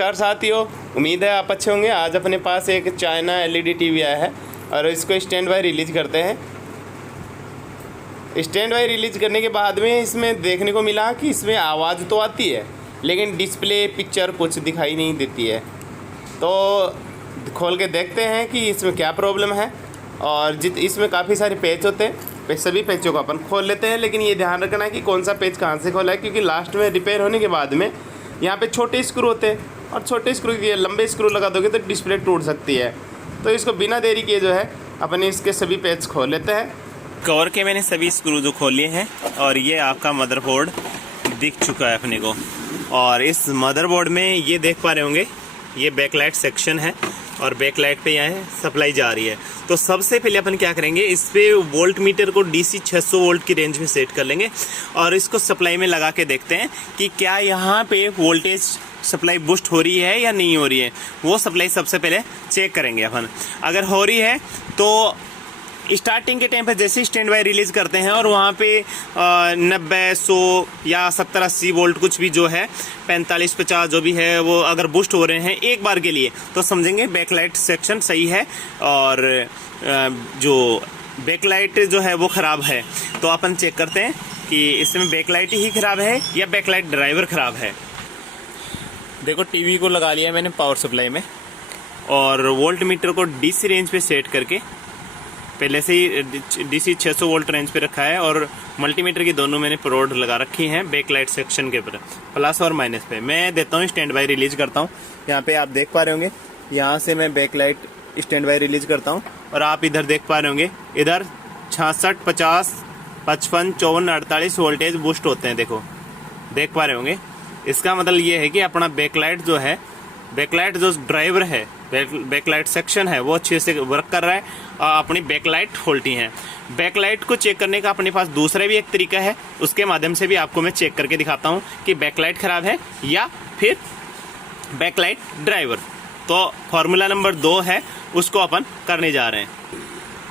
नमस्कार साथियों, उम्मीद है आप अच्छे होंगे। आज अपने पास एक चाइना एलईडी टीवी आया है और इसको स्टैंड बाय रिलीज करते हैं। स्टैंड बाय रिलीज करने के बाद में इसमें देखने को मिला कि इसमें आवाज़ तो आती है लेकिन डिस्प्ले पिक्चर कुछ दिखाई नहीं देती है। तो खोल के देखते हैं कि इसमें क्या प्रॉब्लम है। और इसमें काफ़ी सारे पेच होते हैं, सभी पेचों को अपन खोल लेते हैं। लेकिन ये ध्यान रखना है कि कौन सा पेच कहाँ से खोला है, क्योंकि लास्ट में रिपेयर होने के बाद में यहाँ पे छोटे स्क्रू होते हैं और छोटे स्क्रू की लंबे स्क्रू लगा दोगे तो डिस्प्ले टूट सकती है। तो इसको बिना देरी किए जो है अपने इसके सभी पेच खोल लेते हैं। कवर के मैंने सभी स्क्रू जो खोल लिए हैं और ये आपका मदरबोर्ड दिख चुका है अपने को। और इस मदरबोर्ड में ये देख पा रहे होंगे, ये बैकलाइट सेक्शन है और बैकलाइट पे यहाँ सप्लाई जा रही है। तो सबसे पहले अपन क्या करेंगे, इस पे वोल्ट मीटर को डीसी 600 वोल्ट की रेंज में सेट कर लेंगे और इसको सप्लाई में लगा के देखते हैं कि क्या यहाँ पे वोल्टेज सप्लाई बूस्ट हो रही है या नहीं हो रही है। वो सप्लाई सबसे पहले चेक करेंगे अपन। अगर हो रही है तो स्टार्टिंग के टाइम पे जैसे स्टैंड बाय रिलीज करते हैं और वहाँ पे 90, 100 या 70, 80 वोल्ट कुछ भी जो है 45, 50 जो भी है वो अगर बूस्ट हो रहे हैं एक बार के लिए, तो समझेंगे बैकलाइट सेक्शन सही है और जो बैकलाइट जो है वो ख़राब है। तो अपन चेक करते हैं कि इसमें बैकलाइट ही ख़राब है या बैकलाइट ड्राइवर ख़राब है। देखो, टीवी को लगा लिया मैंने पावर सप्लाई में और वोल्ट मीटर को डीसी रेंज पे सेट करके पहले से ही डीसी 600 वोल्ट रेंज पे रखा है और मल्टीमीटर की दोनों मैंने प्रोड लगा रखी हैं बैकलाइट सेक्शन के ऊपर, प्लस और माइनस पे। मैं देता हूँ स्टैंड बाय रिलीज करता हूँ। यहाँ पे आप देख पा रहे होंगे, यहाँ से मैं बैकलाइट स्टैंड बाय रिलीज करता हूँ और आप इधर देख पा रहे होंगे, इधर 66, 50, 55, 54, 48 वोल्टेज बूस्ट होते हैं। देखो, देख पा रहे होंगे। इसका मतलब ये है कि अपना बैकलाइट जो है, बैकलाइट जो ड्राइवर है, बैकलाइट सेक्शन है वो अच्छे से वर्क कर रहा है और अपनी बैकलाइट फॉल्टी है। बैकलाइट को चेक करने का अपने पास दूसरा भी एक तरीका है, उसके माध्यम से भी आपको मैं चेक करके दिखाता हूँ कि बैकलाइट खराब है या फिर बैकलाइट ड्राइवर। तो फॉर्मूला नंबर 2 है, उसको अपन करने जा रहे हैं।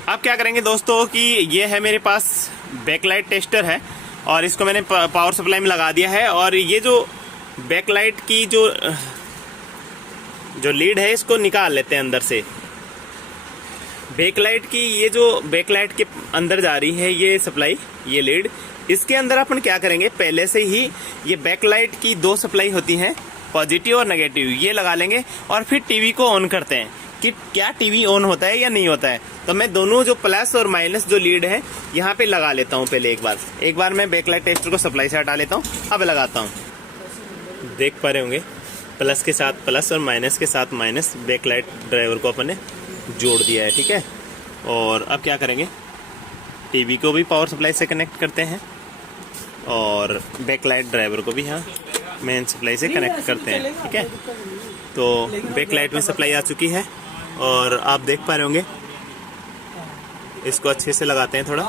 अब क्या करेंगे दोस्तों कि ये है मेरे पास बैकलाइट टेस्टर है और इसको मैंने पावर सप्लाई में लगा दिया है और ये जो बैकलाइट की जो लीड है इसको निकाल लेते हैं अंदर से। बैकलाइट की ये जो बैकलाइट के अंदर जा रही है ये सप्लाई, ये लीड, इसके अंदर अपन क्या करेंगे, पहले से ही ये बैकलाइट की 2 सप्लाई होती हैं, पॉजिटिव और नेगेटिव, ये लगा लेंगे और फिर टीवी को ऑन करते हैं कि क्या टीवी ऑन होता है या नहीं होता है। तो मैं दोनों जो प्लस और माइनस जो लीड है यहाँ पे लगा लेता हूँ। पहले एक बार मैं बैकलाइट टेस्टर को सप्लाई से हटा लेता हूँ, अब लगाता हूँ। देख पा रहे होंगे, प्लस के साथ प्लस और माइनस के साथ माइनस बैकलाइट ड्राइवर को अपन ने जोड़ दिया है, ठीक है। और अब क्या करेंगे, टीवी को भी पावर सप्लाई से कनेक्ट करते हैं और बैकलाइट ड्राइवर को भी यहाँ मेन सप्लाई से कनेक्ट करते हैं, ठीक है। तो बैकलाइट में सप्लाई आ चुकी है और आप देख पा रहे होंगे, इसको अच्छे से लगाते हैं थोड़ा।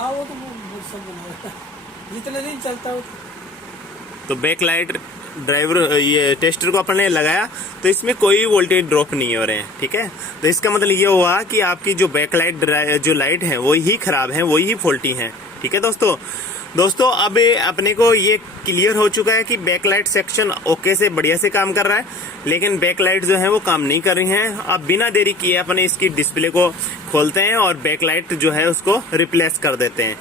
तो बैकलाइट ड्राइवर ये टेस्टर को अपन ने लगाया तो इसमें कोई वोल्टेज ड्रॉप नहीं हो रहे हैं, ठीक है। तो इसका मतलब ये हुआ कि आपकी जो बैकलाइट जो लाइट है वो ही खराब है, वो ही फॉल्टी है, ठीक है दोस्तों। अब अपने को ये क्लियर हो चुका है कि बैकलाइट सेक्शन ओके से बढ़िया से काम कर रहा है, लेकिन बैकलाइट जो है वो काम नहीं कर रही हैं। अब बिना देरी किए अपने इसकी डिस्प्ले को खोलते हैं और बैकलाइट जो है उसको रिप्लेस कर देते हैं।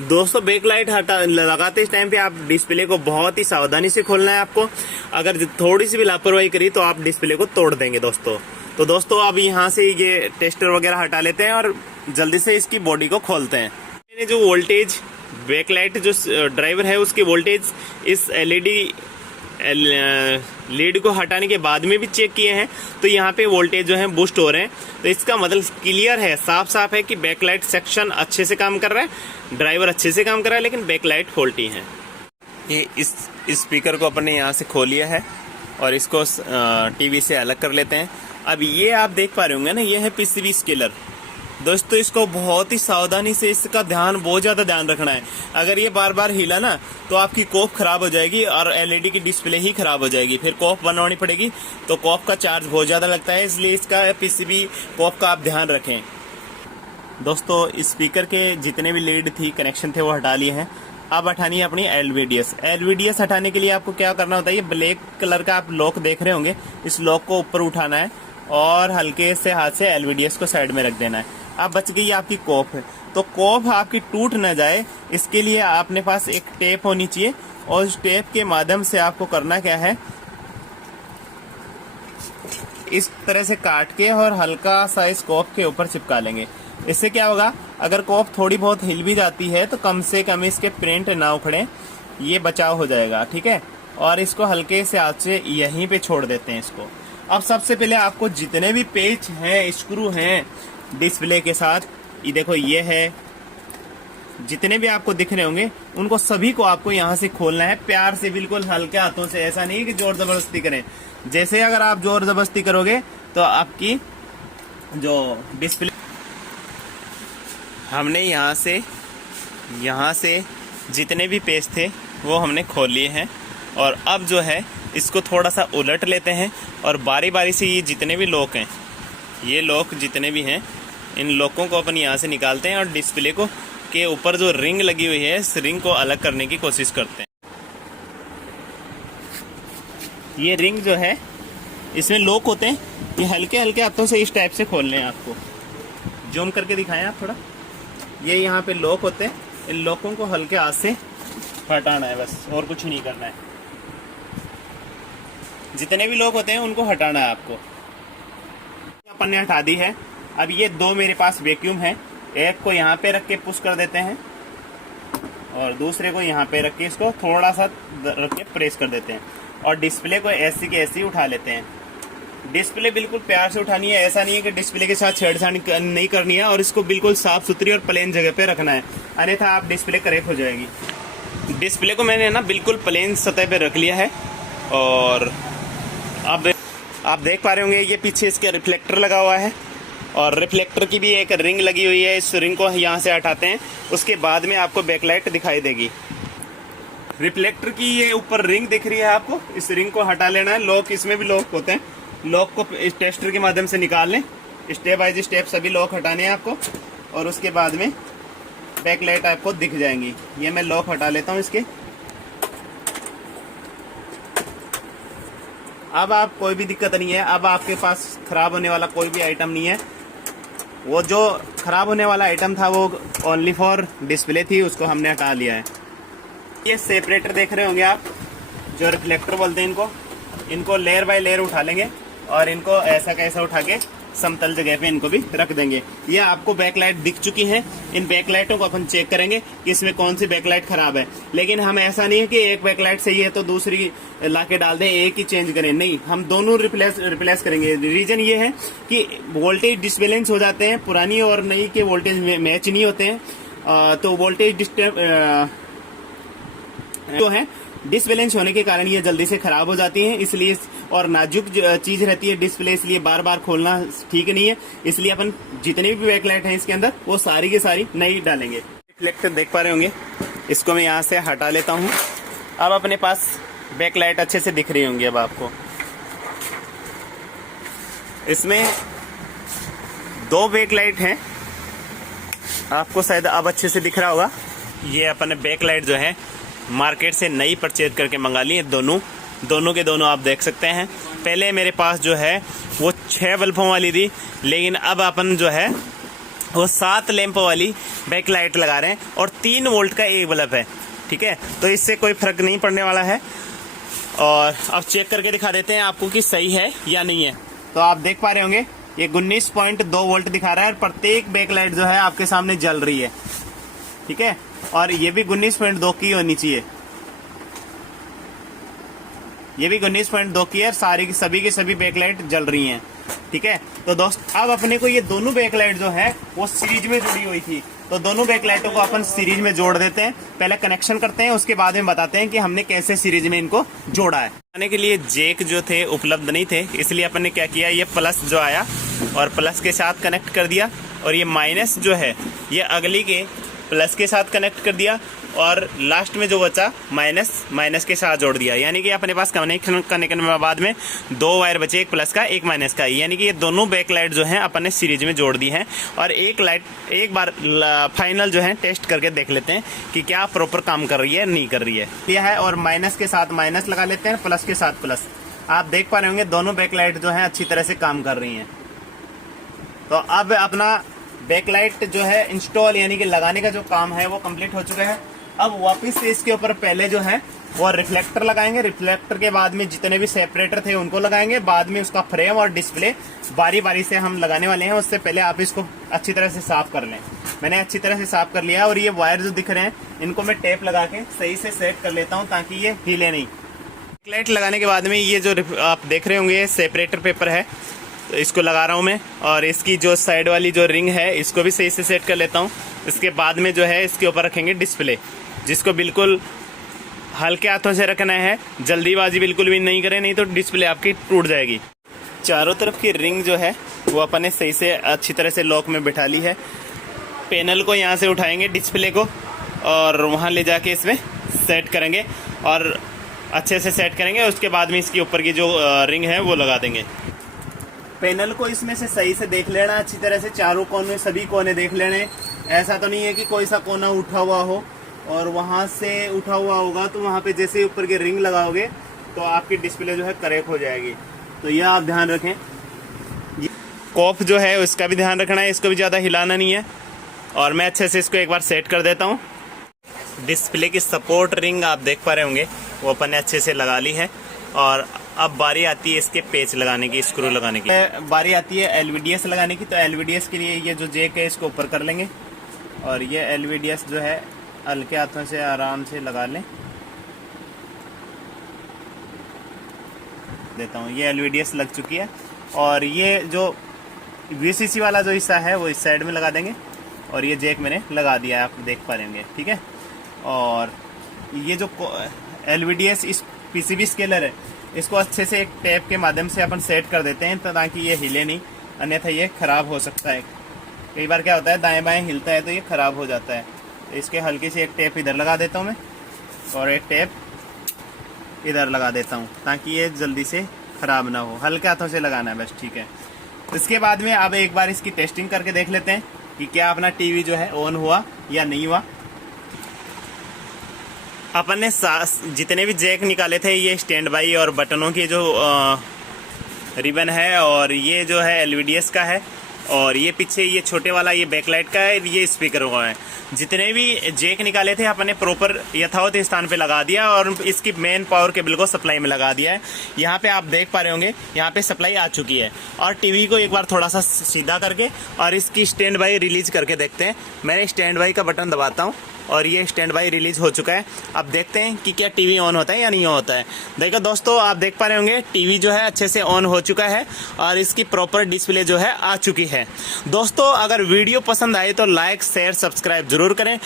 दोस्तों, बैकलाइट लगाते इस टाइम पे आप डिस्प्ले को बहुत ही सावधानी से खोलना है आपको। अगर थोड़ी सी भी लापरवाही करी तो आप डिस्प्ले को तोड़ देंगे दोस्तों। तो दोस्तों, अब यहाँ से ये टेस्टर वगैरह हटा लेते हैं और जल्दी से इसकी बॉडी को खोलते हैं। मैंने जो वोल्टेज बैकलाइट जो ड्राइवर है उसके वोल्टेज इस एलईडी लीड को हटाने के बाद में भी चेक किए हैं, तो यहाँ पे वोल्टेज जो है बूस्ट हो रहे हैं। तो इसका मतलब क्लियर है, साफ है कि बैकलाइट सेक्शन अच्छे से काम कर रहा है, ड्राइवर अच्छे से काम कर रहा है, लेकिन बैकलाइट फॉल्टी है। ये इस स्पीकर को अपन ने यहाँ से खोल लिया है और इसको टीवी से अलग कर लेते हैं। अब ये आप देख पा रहे होंगे ना, ये है पीसीबी स्केलर। दोस्तों, इसको बहुत ही सावधानी से, इसका बहुत ज्यादा ध्यान रखना है। अगर ये बार बार हिला ना तो आपकी कॉप खराब हो जाएगी और एलईडी की डिस्प्ले ही खराब हो जाएगी, फिर कॉप बनवानी पड़ेगी। तो कॉप का चार्ज बहुत ज्यादा लगता है, इसलिए इसका पीसीबी कॉप का आप ध्यान रखें। दोस्तों, स्पीकर के जितने भी लीड थी, कनेक्शन थे, वो हटा लिए हैं। अब हटानी है अपनी एलवीडीएस। एलवीडीएस हटाने के लिए आपको क्या करना होता है, ये ब्लैक कलर का आप लॉक देख रहे होंगे, इस लॉक को ऊपर उठाना है और हल्के से हाथ से एलवीडीएस को साइड में रख देना है। अब बच गई आपकी कॉफ। तो कॉफ आपकी टूट ना जाए इसके लिए आपने पास एक टेप होनी चाहिए, और उस टेप के माध्यम से आपको करना क्या है, इस तरह से काट के और हल्का सा इस कॉफ के ऊपर चिपका लेंगे। इससे क्या होगा, अगर कॉफ थोड़ी बहुत हिल भी जाती है तो कम से कम इसके प्रिंट ना उखड़े, ये बचाव हो जाएगा। ठीक है, और इसको हल्के से हाथ से यहीं पे छोड़ देते हैं इसको। अब सबसे पहले आपको जितने भी पेच हैं, स्क्रू हैं डिस्प्ले के साथ, ये देखो ये है, जितने भी आपको दिख रहे होंगे उनको सभी को आपको यहाँ से खोलना है, प्यार से, बिल्कुल हल्के हाथों से। ऐसा नहीं है कि जोर जबरदस्ती करें। जैसे अगर आप जोर जबरदस्ती करोगे तो आपकी जो डिस्प्ले, हमने यहाँ से जितने भी पेज थे वो हमने खोल लिए हैं। और अब जो है इसको थोड़ा सा उलट लेते हैं और बारी बारी से ये जितने भी लॉक हैं, ये लॉक जितने भी हैं, इन लॉकों को अपन यहाँ से निकालते हैं और डिस्प्ले को के ऊपर जो रिंग लगी हुई है इस रिंग को अलग करने की कोशिश करते हैं। ये रिंग जो है इसमें लॉक होते हैं, ये हल्के हल्के हाथों से इस टाइप से खोलने हैं। आपको जूम करके दिखाएं आप थोड़ा, ये यहाँ पे लॉक होते हैं, इन लॉकों को हल्के हाथ से हटाना है बस, और कुछ नहीं करना है। जितने भी लॉक होते हैं उनको हटाना है आपको। अपन ने हटा दी है। अब ये दो मेरे पास वैक्यूम है, एक को यहाँ पे रख के पुश कर देते हैं और दूसरे को यहाँ पे रख के इसको थोड़ा सा रख के प्रेस कर देते हैं, और डिस्प्ले को ऐसी की ऐसी उठा लेते हैं। डिस्प्ले बिल्कुल प्यार से उठानी है, ऐसा नहीं है कि डिस्प्ले के साथ छेड़छाड़ नहीं करनी है, और इसको बिल्कुल साफ सुथरी और प्लेन जगह पे रखना है, अन्यथा आप डिस्प्ले क्रैक हो जाएगी। डिस्प्ले को मैंने ना बिल्कुल प्लेन सतह पे रख लिया है, और अब आप देख पा रहे होंगे ये पीछे इसके रिफ्लेक्टर लगा हुआ है, और रिफ्लेक्टर की भी एक रिंग लगी हुई है। इस रिंग को यहाँ से हटाते हैं, उसके बाद में आपको बैकलाइट दिखाई देगी। रिफ्लेक्टर की ये ऊपर रिंग दिख रही है आपको, इस रिंग को हटा लेना है। लॉक, इसमें भी लॉक होते हैं, लॉक को इस टेस्टर के माध्यम से निकाल लें। स्टेप बाय स्टेप सभी लॉक हटाने हैं आपको, और उसके बाद में बैकलाइट आपको दिख जाएंगी। ये मैं लॉक हटा लेता हूँ इसके। अब आप कोई भी दिक्कत नहीं है, अब आपके पास खराब होने वाला कोई भी आइटम नहीं है। वो जो खराब होने वाला आइटम था वो ओनली फॉर डिस्प्ले थी, उसको हमने हटा लिया है। ये सेपरेटर देख रहे होंगे आप, जो रिफ्लेक्टर बोलते हैं इनको लेयर बाय लेयर उठा लेंगे और इनको ऐसा कैसा उठा के समतल जगह पे इनको भी रख देंगे। ये आपको बैकलाइट दिख चुकी है। इन बैकलाइटों को अपन चेक करेंगे कि इसमें कौन सी बैकलाइट खराब है, लेकिन हम ऐसा नहीं है कि एक बैकलाइट सही है तो दूसरी लाके डाल दें, एक ही चेंज करें, नहीं, हम दोनों रिप्लेस करेंगे। रीजन ये है कि वोल्टेज डिसबैलेंस हो जाते हैं, पुरानी और नई के वोल्टेज मैच नहीं होते हैं, तो वोल्टेज जो है डिसबैलेंस होने के कारण ये जल्दी से खराब हो जाती हैं। इसलिए, और नाजुक चीज रहती है डिस्प्ले, इसलिए बार बार खोलना ठीक नहीं है। इसलिए अपन जितनी भी बैकलाइट है इसके अंदर वो सारी की सारी नई डालेंगे। रिफ्लेक्टर देख पा रहे होंगे, इसको मैं यहाँ से हटा लेता हूँ। अब अपने पास बैकलाइट अच्छे से दिख रही होंगी। अब आपको इसमें दो बैकलाइट हैं, आपको शायद अब अच्छे से दिख रहा होगा। ये अपन बैकलाइट जो है मार्केट से नई परचेज करके मंगा ली है, दोनों के दोनों आप देख सकते हैं। पहले मेरे पास जो है वो 6 बल्बों वाली थी, लेकिन अब अपन जो है वो 7 लैंपों वाली बैकलाइट लगा रहे हैं, और 3 वोल्ट का एक बल्ब है। ठीक है, तो इससे कोई फर्क नहीं पड़ने वाला है। और अब चेक करके दिखा देते हैं आपको कि सही है या नहीं है। तो आप देख पा रहे होंगे ये 19.2 वोल्ट दिखा रहा है, और प्रत्येक बैकलाइट जो है आपके सामने जल रही है। ठीक है, और ये भी 19.2 की होनी चाहिए, ये भी 19.2 की है, सभी की सभी बैकलाइट जल रही हैं। ठीक है, तो दोस्त अब अपने को ये दोनों बैकलाइट जो है वो सीरीज में जुड़ी हुई थी, तो दोनों बैकलाइटों को अपन सीरीज में जोड़ देते हैं। पहले कनेक्शन करते हैं, उसके बाद में बताते हैं कि हमने कैसे सीरीज में इनको जोड़ा है। आने के लिए जैक जो थे उपलब्ध नहीं थे, इसलिए अपन ने क्या किया, ये प्लस जो आया और प्लस के साथ कनेक्ट कर दिया, और ये माइनस जो है ये अगली के प्लस के साथ कनेक्ट कर दिया, और लास्ट में जो बचा माइनस के साथ जोड़ दिया, यानी कि अपने पास कनेक्शन करने के बाद में 2 वायर बचे, एक प्लस का एक माइनस का, यानी कि ये दोनों बैक लाइट जो हैं अपन ने सीरीज में जोड़ दी हैं। और एक बार फाइनल जो है टेस्ट करके देख लेते हैं कि क्या प्रॉपर काम कर रही है नहीं कर रही है। यह है, और माइनस के साथ माइनस लगा लेते हैं, प्लस के साथ प्लस। आप देख पा रहे होंगे दोनों बैक लाइट जो है अच्छी तरह से काम कर रही हैं। तो अब अपना बैकलाइट जो है इंस्टॉल यानी कि लगाने का जो काम है वो कंप्लीट हो चुका है। अब वापस से इसके ऊपर पहले जो है वो रिफ्लेक्टर लगाएंगे, रिफ्लेक्टर के बाद में जितने भी सेपरेटर थे उनको लगाएंगे, बाद में उसका फ्रेम और डिस्प्ले बारी बारी से हम लगाने वाले हैं। उससे पहले आप इसको अच्छी तरह से साफ कर लें। मैंने अच्छी तरह से साफ कर लिया, और ये वायर जो दिख रहे हैं इनको मैं टेप लगा के सही से सेट कर लेता हूँ ताकि ये हिले नहीं। बैकलाइट लगाने के बाद में ये जो आप देख रहे होंगे सेपरेटर पेपर है, तो इसको लगा रहा हूँ मैं, और इसकी जो साइड वाली जो रिंग है इसको भी सही से सेट कर लेता हूँ। इसके बाद में जो है इसके ऊपर रखेंगे डिस्प्ले, जिसको बिल्कुल हल्के हाथों से रखना है, जल्दीबाजी बिल्कुल भी नहीं करें, नहीं तो डिस्प्ले आपकी टूट जाएगी। चारों तरफ की रिंग जो है वो अपन ने सही से अच्छी तरह से लॉक में बिठा ली है। पैनल को यहाँ से उठाएंगे डिस्प्ले को, और वहाँ ले जाके इसमें सेट करेंगे, और अच्छे से सेट करेंगे। उसके बाद में इसके ऊपर की जो रिंग है वो लगा देंगे। पैनल को इसमें से सही से देख लेना अच्छी तरह से, चारों कोने सभी कोने देख लेने। ऐसा तो नहीं है कि कोई सा कोना उठा हुआ हो, और वहाँ से उठा हुआ होगा तो वहाँ पे जैसे ही ऊपर की रिंग लगाओगे तो आपकी डिस्प्ले जो है करेक्ट हो जाएगी। तो यह आप ध्यान रखें। कॉफ जो है उसका भी ध्यान रखना है, इसको भी ज़्यादा हिलाना नहीं है। और मैं अच्छे से इसको एक बार सेट कर देता हूँ। डिस्प्ले की सपोर्ट रिंग आप देख पा रहे होंगे वो अपन ने अच्छे से लगा ली है। और अब बारी आती है इसके पेच लगाने की, स्क्रू लगाने की। बारी आती है LVDS लगाने की। तो LVDS के लिए ये जो जैक है इसको ऊपर कर लेंगे, और ये LVDS जो है हल्के हाथों से आराम से लगा लें। देता हूँ, ये LVDS लग चुकी है। और ये जो VCC वाला जो हिस्सा है वो इस साइड में लगा देंगे, और ये जैक मैंने लगा दिया है, आप देख पा रहे होंगे, ठीक है। और ये जो LVDS इस PCB स्केलर है इसको अच्छे से एक टेप के माध्यम से अपन सेट कर देते हैं ताकि ये हिले नहीं, अन्यथा ये खराब हो सकता है। कई बार क्या होता है दाएं बाएं हिलता है तो ये खराब हो जाता है। तो इसके हल्की सी एक टेप इधर लगा देता हूँ मैं, और एक टेप इधर लगा देता हूँ ताकि ये जल्दी से खराब ना हो। हल्के हाथों से लगाना है बस, ठीक है। इसके बाद में अब एक बार इसकी टेस्टिंग करके देख लेते हैं कि क्या अपना टीवी जो है ऑन हुआ या नहीं हुआ। अपन ने जितने भी जैक निकाले थे, ये स्टैंड बाई और बटनों की जो रिबन है, और ये जो है LVDS का है, और ये पीछे ये छोटे वाला ये बैकलाइट का है, ये स्पीकर का है। जितने भी जैक निकाले थे अपन ने प्रॉपर यथावत स्थान पे लगा दिया, और इसकी मेन पावर केबल को सप्लाई में लगा दिया है। यहाँ पे आप देख पा रहे होंगे यहाँ पे सप्लाई आ चुकी है। और टीवी को एक बार थोड़ा सा सीधा करके और इसकी स्टैंड बाई रिलीज करके देखते हैं। मैंने स्टैंड बाई का बटन दबाता हूँ, और ये स्टैंड बाई रिलीज हो चुका है। अब देखते हैं कि क्या टीवी ऑन होता है या नहीं होता है। देखो दोस्तों, आप देख पा रहे होंगे टीवी जो है अच्छे से ऑन हो चुका है, और इसकी प्रॉपर डिस्प्ले जो है आ चुकी है। दोस्तों, अगर वीडियो पसंद आए तो लाइक शेयर सब्सक्राइब जरूर करें।